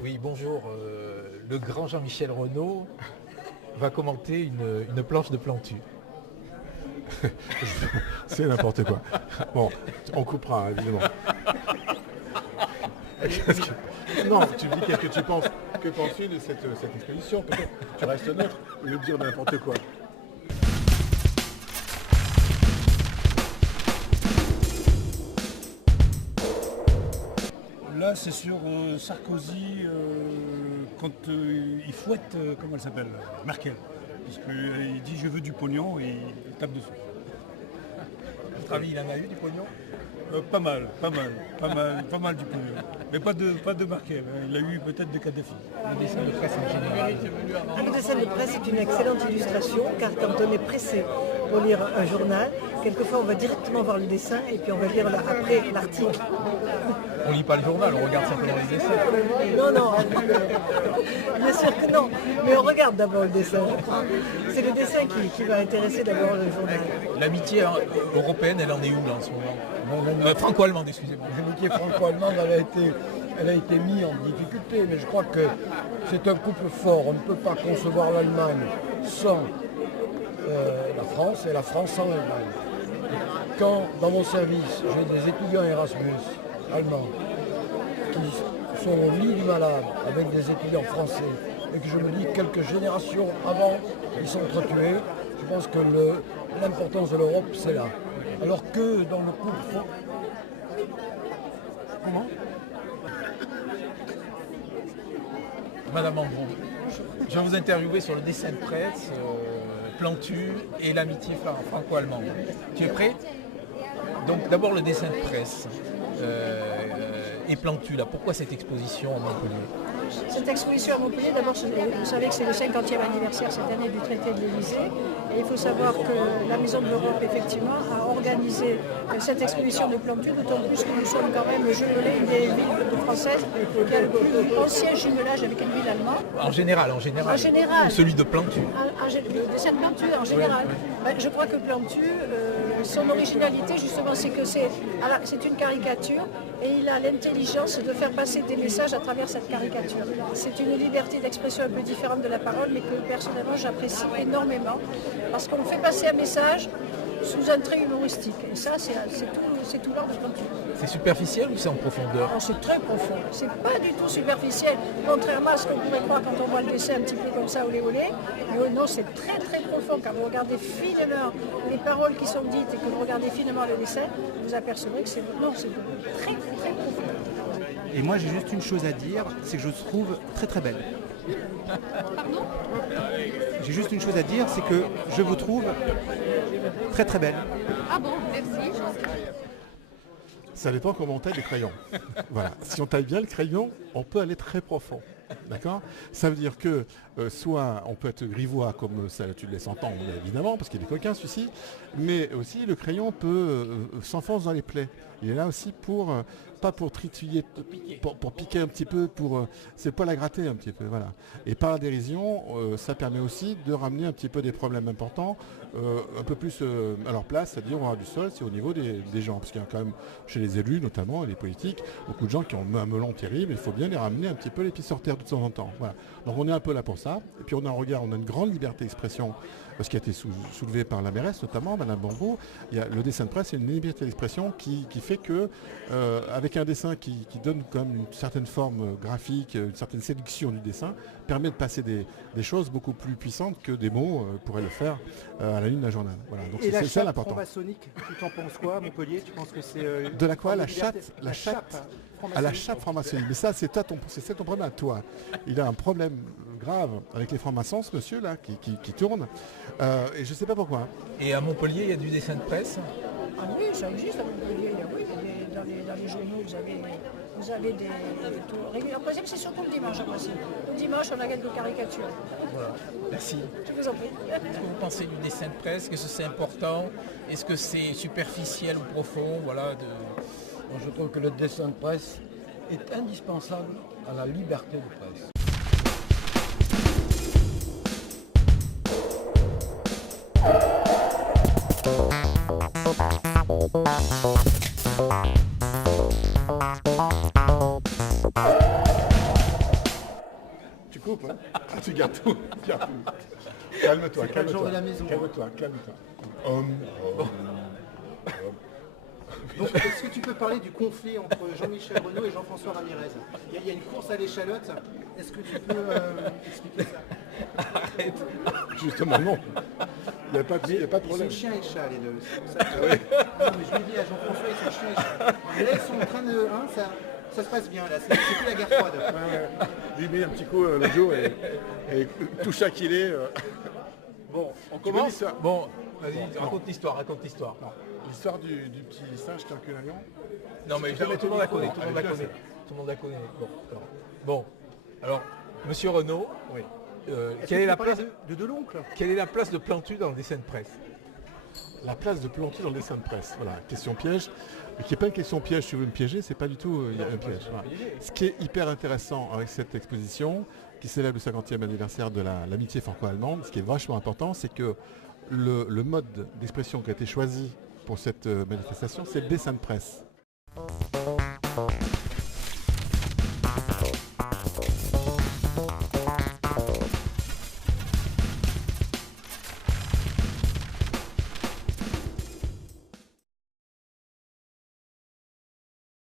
Oui, bonjour. Le grand Jean-Michel Renaud va commenter une planche de Plantu. C'est n'importe quoi. Bon, on coupera, évidemment. Non, tu me dis qu'est-ce que tu penses. Que penses-tu de cette expédition? Peut-être tu restes neutre au lieu de dire n'importe quoi. Là, c'est sur Sarkozy quand il fouette, comment elle s'appelle, Merkel. Parce qu'il dit je veux du pognon et il tape dessus. À votre avis, il en a eu du pognon? Pas mal du pognon. Mais pas de Merkel, hein. Il a eu peut-être des Kadhafi. Le dessin de presse en général. Le dessin de presse est une excellente illustration car quand on est pressé pour lire un journal, quelquefois on va directement voir le dessin et puis on va lire après l'article. On lit pas le journal, on regarde simplement les dessins. Non, bien sûr que non, mais on regarde d'abord le dessin. C'est le dessin qui va intéresser d'abord le journal. L'amitié européenne, elle en est où là en ce moment? Franco-allemande, excusez-moi. L'amitié franco-allemande, elle a été mise en difficulté, mais je crois que c'est un couple fort. On ne peut pas concevoir l'Allemagne sans la France et la France sans l'Allemagne. Quand dans mon service, j'ai des étudiants Erasmus allemands qui sont au lit du malade avec des étudiants français et que je me dis quelques générations avant, ils sont entretués, je pense que l'importance de l'Europe, c'est là. Alors que dans le couple... Comment ? Madame Ambrou, je vais vous interviewer sur le dessin de presse, Plantu et l'amitié franco-allemande. Tu es prêt? Donc d'abord le dessin de presse et Plantu, là. Pourquoi cette exposition à Montpellier? Cette exposition à Montpellier, d'abord, vous savez que c'est le 50e anniversaire cette année du traité de l'Élysée. Et il faut savoir que la Maison de l'Europe, effectivement, a organisé cette exposition de Plantu, d'autant plus que nous sommes quand même jumelés des villes françaises qui a le plus ancien jumelage avec une ville allemande. En général. En général. Celui de Plantu. Le dessin de Plantu, en général. Ben, je crois que Plantu, son originalité, justement, c'est que c'est une caricature et il a l'intelligence de faire passer des messages à travers cette caricature. C'est une liberté d'expression un peu différente de la parole, mais que personnellement j'apprécie énormément, parce qu'on fait passer un message sous un trait humoristique. Et ça, c'est tout l'art de Plantu. C'est superficiel ou c'est en profondeur? Oh, c'est très profond, c'est pas du tout superficiel, contrairement à ce qu'on pourrait croire quand on voit le dessin un petit peu comme ça, olé olé. Non, c'est très très profond. Quand vous regardez finement les paroles qui sont dites et que vous regardez finement le dessin, vous apercevrez que c'est très très profond. Et moi j'ai juste une chose à dire, c'est que je trouve très très belle. Pardon? J'ai juste une chose à dire, c'est que je vous trouve très très belle. Ah bon, merci. Ça dépend comment on taille le crayon. Voilà. Si on taille bien le crayon, on peut aller très profond. D'accord? Ça veut dire que soit on peut être grivois comme ça, tu le laisses entendre évidemment, parce qu'il est coquin celui-ci, mais aussi le crayon peut s'enfonce dans les plaies. Il est là aussi pour pas pour titiller, pour piquer un petit peu, c'est pas la gratter un petit peu, voilà. Et par la dérision, ça permet aussi de ramener un petit peu des problèmes importants, un peu plus à leur place, c'est-à-dire au ras du sol, c'est au niveau des gens, parce qu'il y a quand même chez les élus notamment, et les politiques, beaucoup de gens qui ont un melon terrible, il faut bien les ramener un petit peu les pieds sur terre de temps en temps. Voilà. Donc on est un peu là pour ça, et puis on a une grande liberté d'expression, ce qui a été soulevé par la mairesse notamment, Madame Bambo. Il y a le dessin de presse, c'est une liberté d'expression qui fait que, avec un dessin qui donne quand même une certaine forme graphique, une certaine séduction du dessin, permet de passer des choses beaucoup plus puissantes que des mots pourraient le faire à la ligne d'un journal. Voilà. Donc Et la c'est ça chape l'important. franc-maçonnique, tu t'en penses quoi, Montpellier? Tu penses que c'est De la quoi? La chape chatte à la chape franc-maçonnique. Mais ça, c'est ça ton problème à toi. Il a un problème grave avec les francs-maçons, ce monsieur là, qui tourne. Et je ne sais pas pourquoi. Et à Montpellier, il y a du dessin de presse? Ah oui, ça existe à Montpellier. Dans les journaux, vous avez des tours réguliers. En principe, c'est surtout le dimanche à passer. Le dimanche, on a quelques caricatures. Voilà. Merci. Je vous en prie. Qu'est-ce que vous pensez du dessin de presse? Est-ce que c'est important? Est-ce que c'est superficiel ou profond? Voilà, Moi, je trouve que le dessin de presse est indispensable à la liberté de presse. Tu coupes, hein? Ah, tu gardes tout. Tu gardes tout. Calme-toi, C'est pas le genre de la maison. calme-toi, calme-toi. Donc, est-ce que tu peux parler du conflit entre Jean-Michel Renaud et Jean-François Ramirez? Il y a une course à l'échalote. Est-ce que tu peux expliquer ça? Justement, non. Il n'y a pas de Ils problème. sont chien et chat, les deux. C'est pour ça que... Non, mais je lui dis à Jean-François, ils sont chien et chat. Et là, ils sont en train de... Hein, ça se passe bien, là. C'est plus la guerre froide. Lui met un petit coup le jour et tout chat qu'il est. Bon, on Tu veux commence. l'histoire Bon, vas-y, raconte l'histoire, raconte l'histoire. L'histoire du petit singe qui a un queue d'agneau. Non mais tout le monde la connaît, tout le monde la connaît. Tout le monde la connaît. Bon, alors, Monsieur Renaud, Oui. quelle est la place de l'oncle? quelle est la place de Plantu dans le dessin de presse? La place de Plantu dans le dessin de presse. Voilà, question piège. Mais qui n'est pas une question piège, tu veux me piéger, c'est pas du tout un piège. Voilà. Ce qui est hyper intéressant avec cette exposition, qui célèbre le 50e anniversaire de l'amitié franco-allemande, ce qui est vachement important, c'est que le mode d'expression qui a été choisi pour cette manifestation, c'est le dessin de presse.